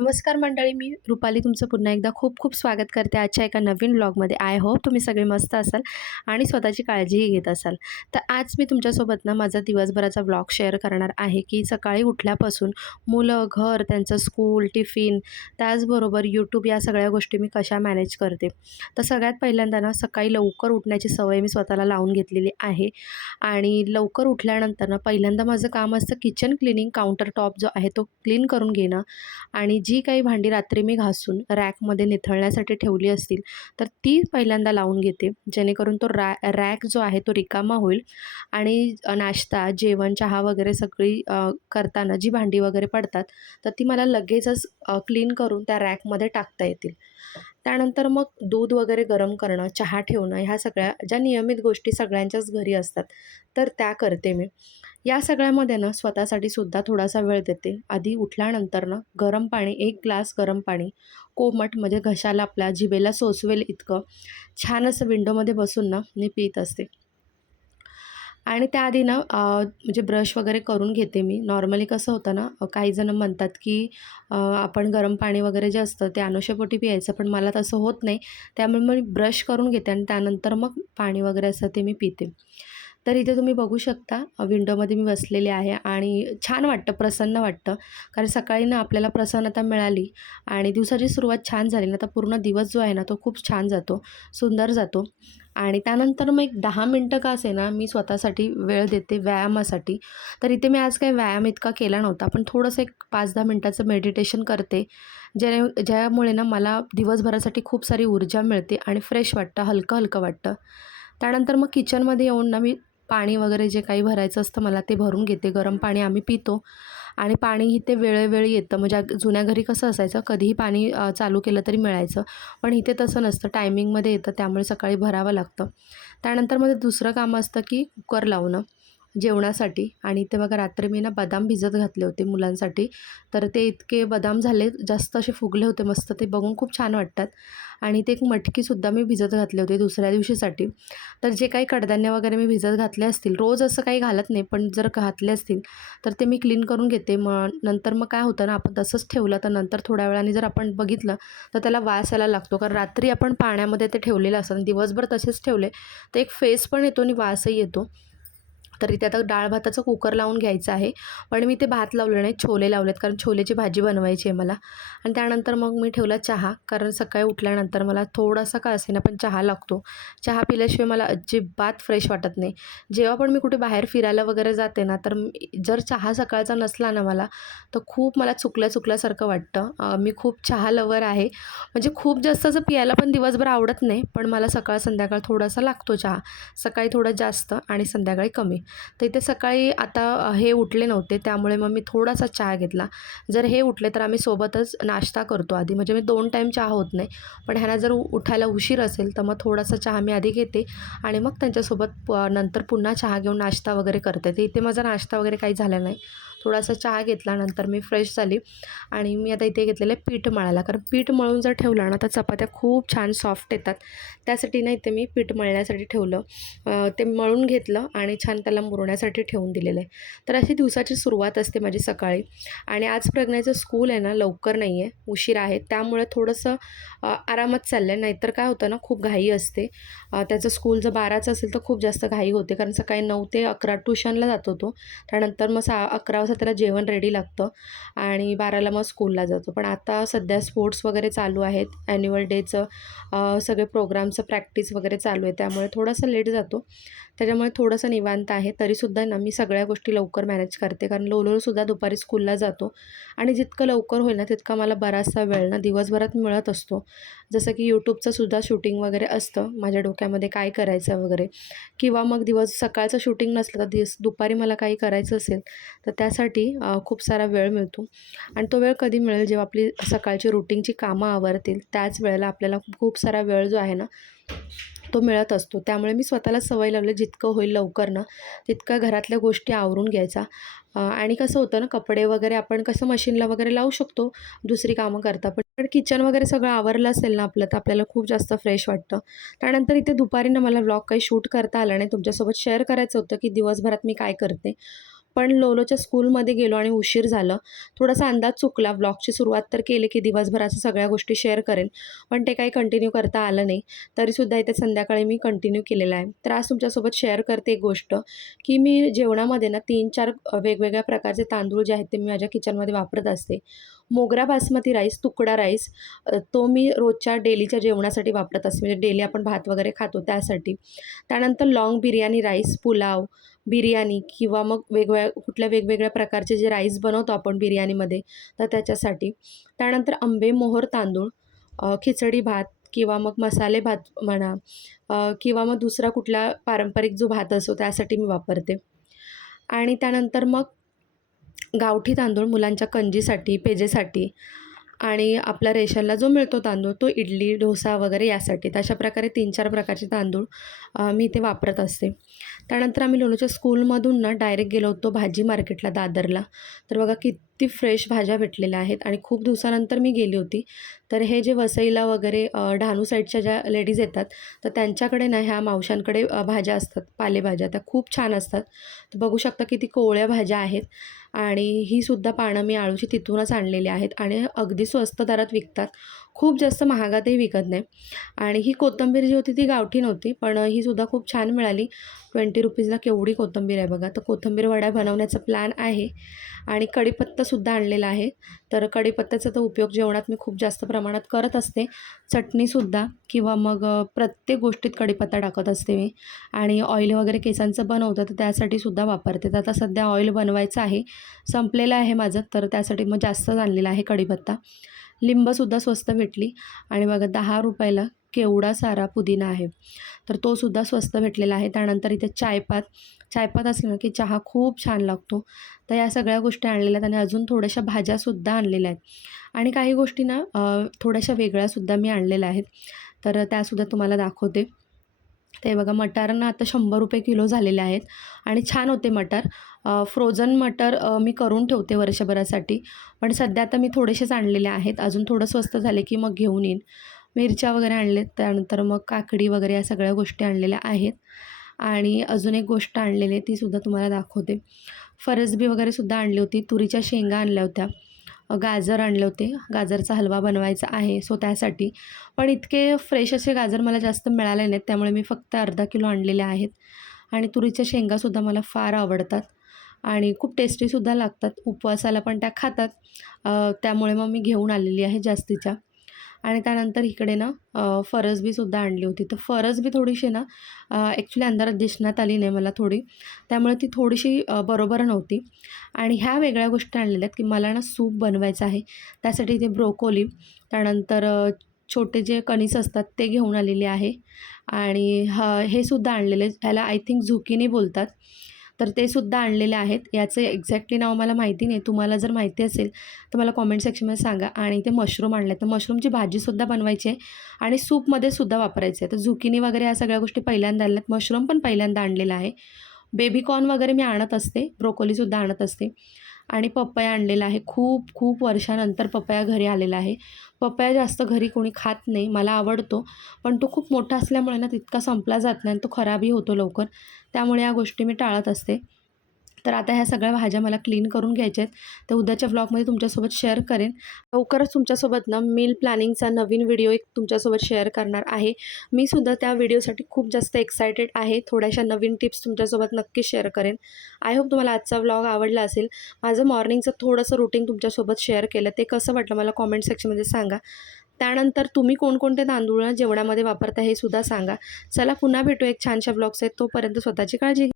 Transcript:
नमस्कार मंडळी, मी रुपाली तुमचं पुन्हा एकदा खूप खूप स्वागत करते आजच्या एका नवीन व्लॉगमध्ये. आय होप तुम्ही सगळे मस्त असाल आणि स्वतःची काळजीही घेत असाल. तर आज मी तुमच्यासोबत ना माझा दिवसभराचा व्लॉग शेअर करणार आहे की सकाळी उठल्यापासून मुलं, घर, त्यांचं स्कूल, टिफिन, त्याचबरोबर यूट्यूब या सगळ्या गोष्टी मी कशा मॅनेज करते. तर सगळ्यात पहिल्यांदा ना सकाळी लवकर उठण्याची सवय मी स्वतःला लावून घेतलेली आहे आणि लवकर उठल्यानंतर ना पहिल्यांदा माझं काम असतं किचन क्लिनिंग, काउंटर टॉप जो आहे तो क्लीन करून घेणं आणि जी काही भांडी रात्री मी घासून रॅकमध्ये निथळण्यासाठी ठेवली असतील तर ती पहिल्यांदा लावून घेते, जेणेकरून तो रॅक जो आहे तो रिकामा होईल आणि नाश्ता, जेवण, चहा वगैरे सगळी करताना जी भांडी वगैरे पडतात तर ती मला लगेचच क्लीन करून त्या रॅकमध्ये टाकता येतील. त्यानंतर मग दूध वगैरे गरम करणं, चहा ठेवणं, ह्या सगळ्या ज्या नियमित गोष्टी सगळ्यांच्याच घरी असतात तर त्या करते मी. या सगळ्यामध्ये ना स्वतःसाठी सुद्धा थोडासा वेळ देते. आधी उठल्यानंतर ना गरम पाणी, 1 ग्लास गरम पाणी कोमट म्हणजे घशाला आपल्या जिभेला सोसवेल इतकं छान असं विंडोमध्ये बसून ना मी पीत असते. आणि त्याआधी ना म्हणजे ब्रश वगैरे करून घेते मी. नॉर्मली कसं होतं ना, काही जण म्हणतात की आपण गरम पाणी वगैरे जे असतं ते अनुशापोटी प्यायचं, पण मला तसं होत नाही. त्यामुळे मी ब्रश करून घेते आणि त्यानंतर मग पाणी वगैरे असतं ते मी पिते. तर इथे तुम्ही बघू शकता विंडोमध्ये मी बसलेले आहे आणि छान वाटतं, प्रसन्न वाटतं. कारण सकाळी ना आपल्याला प्रसन्नता मिळाली आणि दिवसाची सुरुवात छान झाली ना, तर पूर्ण दिवस जो आहे ना, तो खूप छान जातो, सुंदर जातो. आणि त्यानंतर मग एक 10 मिनटं का असेना मी स्वतःसाठी वेळ देते व्यायामासाठी. तर इथे मी आज काही व्यायाम इतका केला नव्हता, पण थोडंसं एक 5-10 मिनटाचं मेडिटेशन करते. ज्यामुळे ना मला दिवसभरासाठी खूप सारी ऊर्जा मिळते आणि फ्रेश वाटतं, हलकं-हलकं वाटतं. त्यानंतर मग किचनमध्ये येऊन ना मी पाणी वगैरे जे काही भरायचं असतं मला ते भरून घेते. गरम पाणी आम्ही पितो आणि पाणीही ते वेळोवेळी येतं. म्हणजे जुन्या घरी कसं असायचं, कधीही पाणी चालू केलं तरी मिळायचं. पण इथे तसं नसतं, टायमिंगमध्ये येतं, त्यामुळे सकाळी भरावं लागतं. त्यानंतर मग दुसरं काम असतं की कुकर लावणं जेवणासाठी. आणि ते बघा रात्री मी ना बदाम भिजत घातले होते मुलांसाठी. तर ते इतके बदाम झाले, जास्त असे फुगले होते मस्त, ते बघून खूप छान वाटतात. आणि ते एक मटकीसुद्धा मी भिजत घातले होते दुसऱ्या दिवशीसाठी. तर जे काही कडधान्य वगैरे मी भिजत घातले असतील, रोज असं काही घालत नाही, पण जर घातले असतील तर ते मी क्लीन करून घेते. मग नंतर मग काय होतं ना, आपण तसंच ठेवलं तर नंतर थोड्या वेळाने जर आपण बघितलं तर त्याला वास यायला लागतो. कारण रात्री आपण पाण्यामध्ये ते ठेवलेलं असतं आणि दिवसभर तसेच ठेवले तर एक फेस पण येतो आणि वासही येतो. तर इथे आता डाळ भाताचं कुकर लावून घ्यायचं आहे. पण मी ते भात लावलं नाही, छोले लावलेत, कारण छोलेची भाजी बनवायची आहे मला. आणि त्यानंतर मग मी ठेवला चहा, कारण सकाळी उठल्यानंतर मला थोडासा का असेना पण चहा लागतो. चहा पिल्याशिवाय मला अजिबात फ्रेश वाटत नाही. जेव्हा पण मी कुठे बाहेर फिरायला वगैरे जाते ना, तर जर चहा सकाळचा नसला ना मला, तर खूप मला चुकल्यासारखं वाटतं. मी खूप चहा लवर आहे. म्हणजे खूप जास्त असं पियायला पण दिवसभर आवडत नाही, पण मला सकाळ संध्याकाळ थोडासा लागतो चहा. सकाळी थोडा जास्त आणि संध्याकाळी कमी. तर इथे सकाळी आता हे उठले नव्हते, त्यामुळे मग मी थोडासा चहा घेतला. जर हे उठले तर आम्ही सोबतच नाश्ता करतो आधी, म्हणजे मी 2 टाईम चहा होत नाही. पण ह्यांना जर उठायला उशीर असेल तर मग थोडासा चहा मी आधी घेते आणि मग त्यांच्यासोबत नंतर पुन्हा चहा घेऊन नाश्ता वगैरे करते. तर इथे माझा नाश्ता वगैरे काही झाला नाही. थोडासा चहा घेतला, नंतर मी फ्रेश झाली आणि मी आता इथे घेतलेलं आहे पीठ मळायला. कारण पीठ मळून जर ठेवलं ना तर चपात्या खूप छान सॉफ्ट येतात. त्यासाठी ना इथे मी पीठ मळण्यासाठी ठेवलं. ते मळून घेतलं आणि छान त्याला मुरण्यासाठी ठेवून दिलेलं आहे. तर अशी दिवसाची सुरुवात असते माझी सकाळी. आणि आज प्रज्ञाचं स्कूल आहे ना लवकर नाही आहे, उशीर आहे, त्यामुळे थोडंसं आरामात चाललं आहे. नाहीतर काय होतं ना, खूप घाई असते. त्याचं स्कूल जर 12चं असेल तर खूप जास्त घाई होते, कारण सकाळी 9 ते 11 ट्युशनला जातो तो. त्यानंतर मग 11 वाजता त्याला जेवण रेडी लागतं आणि 12ला मग स्कूलला जातो. पण आता सध्या स्पोर्ट्स वगैरे चालू आहेत, ॲन्युअल डेचं सगळे प्रोग्रामचं प्रॅक्टिस वगैरे चालू आहे, त्यामुळे थोडासा लेट जातो. त्याच्यामुळे थोडंसं निवांत आहे. तरीसुद्धा ना मी सगळ्या गोष्टी लवकर मॅनेज करते, कारण लोलूसुद्धा दुपारी स्कूलला जातो आणि जितकं लवकर होईल ना तितका मला बराचसा वेळ ना दिवसभरात मिळत असतो. जसं की यूट्यूबचं सुद्धा शूटिंग वगैरे असतं माझ्या डोक्यामध्ये, काय करायचं वगैरे, किंवा मग सकाळचं शूटिंग नसलं तर दुपारी मला काही करायचं असेल तर त्यासाठी खूप सारा वेळ मिळतो. आणि तो वेळ कधी मिळेल, जेव्हा आपली सकाळची रुटीनची कामं आवरतील त्याच वेळेला आपल्याला खूप सारा वेळ जो आहे ना तो मिळत असतो. त्यामुळे मी स्वतःला सवय लावली, जितकं होईल लवकर ना तितक्या घरातल्या गोष्टी आवरून घ्यायचा. आणि कसं होतं ना, कपडे वगैरे आपण कसं मशीनला वगैरे लावू शकतो दुसरी कामं करता, पण किचन वगैरे सगळं आवरलं असेल ना आपलं, तर आपल्याला खूप जास्त फ्रेश वाटतं. त्यानंतर इथे दुपारी ना मला व्लॉग काही शूट करता आला नाही, तुमच्यासोबत शेअर करायचं होतं की दिवसभरात मी काय करते. पण लोलोच्या स्कूलमध्ये गेलो आणि उशीर झालं. थोडासा अंदाज चुकला. ब्लॉगची सुरुवात तर केली की दिवसभराच्या सगळ्या गोष्टी शेअर करेन, पण ते काही कंटिन्यू करता आलं नाही. तरीसुद्धा इथे संध्याकाळी मी कंटिन्यू केलेलं आहे. तर आज तुमच्यासोबत शेअर करते एक गोष्ट, की मी जेवणामध्ये ना 3-4 वेगवेगळ्या प्रकारचे तांदूळ जे आहेत ते मी माझ्या किचनमध्ये वापरत असते. मोगरा बासमती राईस, तुकडा राईस, तो मी रोजच्या डेलीच्या जेवणासाठी वापरत असते, म्हणजे डेली आपण भात वगैरे खातो त्यासाठी. त्यानंतर लाँग बिर्याणी राईस, पुलाव, बिर्याणी किंवा मग वेगवेगळ्या प्रकारचे जे राईस बनवतो आपण बिर्याणीमध्ये, तर त्याच्यासाठी. त्यानंतर आंबे मोहोर तांदूळ, खिचडी भात किंवा मग मसाले भात म्हणा, किंवा मग दुसरा कुठला पारंपरिक जो भात असतो त्यासाठी मी वापरते. आणि त्यानंतर मग गावठी तांदूळ मुलांच्या कंजीसाठी, पेजेसाठी, आणि आपला रेशनला जो मिळतो तांदूळ तो इडली, डोसा वगैरे यासाठी. तर अशा प्रकारे 3-4 प्रकारचे तांदूळ मी इथे वापरत असते. त्यानंतर आम्ही लोणोच्या स्कूलमधून ना डायरेक्ट गेलो होतो भाजी मार्केटला, दादरला. तर बघा किती फ्रेश भाज्या भेटलेल्या आहेत आणि खूप दिवसानंतर मी गेली होती. तर हे जे वसईला वगैरे डहाणू साईडच्या ज्या लेडीज येतात, तर त्यांच्याकडे ना ह्या मावशांकडे भाज्या असतात, पालेभाज्या त्या खूप छान असतात. तर बघू शकता किती कोवळ्या भाज्या आहेत. आणि ही सुद्धा पानं मी आळूची तिथूनच आणलेली आहेत आणि अगदी स्वस्त दरात विकतात. खूप जास्त महागातही विकत नाही. आणि ही कोथिंबीर जी होती ती गावठी नव्हती, पण ही सुद्धा खूप छान मिळाली. 20 रुपीजला केवढी कोथिंबीर आहे बघा. तर कोथिंबीर वड्या बनवण्याचा प्लॅन आहे. आणि कढीपत्तासुद्धा आणलेला आहे. तर कढीपत्त्याचा तर उपयोग जेवणात मी खूप जास्त प्रमाणात करत असते. चटणीसुद्धा किंवा मग प्रत्येक गोष्टीत कढीपत्ता टाकत असते मी. आणि ऑइल वगैरे केसांचं बनवतं तर त्यासाठीसुद्धा वापरते. तर आता सध्या ऑइल बनवायचं आहे, संपलेलं आहे माझं, तर त्यासाठी मग जास्तच आणलेला आहे कढीपत्ता. लिंबसुद्धा स्वस्त भेटली. आणि बघा 10 रुपयाला केवढा सारा पुदिना आहे, तर तोसुद्धा स्वस्त भेटलेला आहे. त्यानंतर इथे चायपात असलं ना की चहा खूप छान लागतो. तर या सगळ्या गोष्टी आणलेल्या आहेत आणि अजून थोड्याशा भाज्यासुद्धा आणलेल्या आहेत. आणि काही गोष्टी ना थोड्याशा वेगळ्यासुद्धा मी आणलेल्या आहेत, तर त्यासुद्धा तुम्हाला दाखवते. ते बघा मटार ना आता 100 रुपये किलो झालेले आहेत आणि छान होते मटार. फ्रोझन मटार मी करून ठेवते वर्षभरासाठी, पण सध्या आता मी थोडेसेच आणलेले आहेत. अजून थोडं स्वस्त झाले की मग घेऊन येईन. मिरच्या वगैरे आणलेत, त्यानंतर मग काकडी वगैरे या सगळ्या गोष्टी आणलेल्या आहेत. आणि अजून एक गोष्ट आणलेली आहे तीसुद्धा तुम्हाला दाखवते. फरसबी वगैरेसुद्धा आणली होती, तुरीच्या शेंगा आणल्या होत्या, गाजर आणले होते, गाजरचा हलवा बनवायचा आहे सो त्यासाठी. पण इतके फ्रेश असे गाजर मला जास्त मिळाले नाहीत, त्यामुळे मी फक्त अर्धा किलो आणलेले आहेत. आणि तुरीच्या शेंगासुद्धा मला फार आवडतात आणि खूप टेस्टीसुद्धा लागतात. उपवासाला पण त्या खातात, त्यामुळे मग मी घेऊन आलेली आहे जास्तीच्या. आणि त्यानंतर इकडे ना फरसबीसुद्धा आणली होती. तर फरसबी थोडीशी ना ॲक्च्युली अंधारात दिसण्यात आली नाही मला थोडी, त्यामुळे ती थोडीशी बरोबर नव्हती. आणि ह्या वेगळ्या गोष्टी आणलेल्या आहेत की मला ना सूप बनवायचं आहे, त्यासाठी इथे ब्रोकोली, त्यानंतर छोटे जे कणीस असतात ते घेऊन आलेले आहे. आणि हे सुद्धा आणलेले, ह्याला आय थिंक झुकिनी बोलतात, तर ते सुद्धा आणलेले आहेत. याचं एक्झॅक्टली नाव मला माहिती नाही, तुम्हाला जर माहिती असेल तर मला कॉमेंट सेक्शनमध्ये सांगा. आणि ते मशरूम आणले, तर मशरूमची भाजीसुद्धा बनवायची आहे आणि सूपमध्ये सुद्धा वापरायचे आहे. तर झुकिनी वगैरे या सगळ्या गोष्टी पहिल्यांदा आणल्यात, मशरूम पण पहिल्यांदा आणलेला आहे. बेबीकॉर्न वगैरे मी आणत असते, ब्रोकोलीसुद्धा आणत असते. आणि पपया आणलेला आहे. खूप खूप वर्षानंतर पपया घरी आलेला आहे. पपया जास्त घरी कोणी खात नाही, मला आवडतो, पण तो खूप मोठा असल्यामुळे ना तितका संपला जात नाही आणि तो खराबही होतो लवकर, त्यामुळे या गोष्टी मी टाळत असते. तर आता ह्या सगळ्या भाज्या मला क्लीन करून घ्यायच्या आहेत, तर उद्याच्या व्लॉगमध्ये तुमच्यासोबत शेअर करेन. लवकरच तुमच्यासोबत ना मील प्लॅनिंगचा नवीन व्हिडिओ एक तुमच्यासोबत शेअर करणार आहे. मी सुद्धा त्या व्हिडिओसाठी खूप जास्त एक्सायटेड आहे. थोड्याशा नवीन टिप्स तुमच्यासोबत नक्की शेअर करेन. आय होप तुम्हाला आजचा व्लॉग आवडला असेल. माझं मॉर्निंगचं थोडंसं रुटीन तुमच्यासोबत शेअर केलं, ते कसं वाटलं मला कॉमेंट सेक्शनमध्ये सांगा. त्यानंतर तुम्ही कोणकोणते तांदूळ जेवणामध्ये वापरता हे सुद्धा सांगा. चला पुन्हा भेटू एक छानशा व्लॉग्स आहेत, तोपर्यंत स्वतःची काळजी घ्या.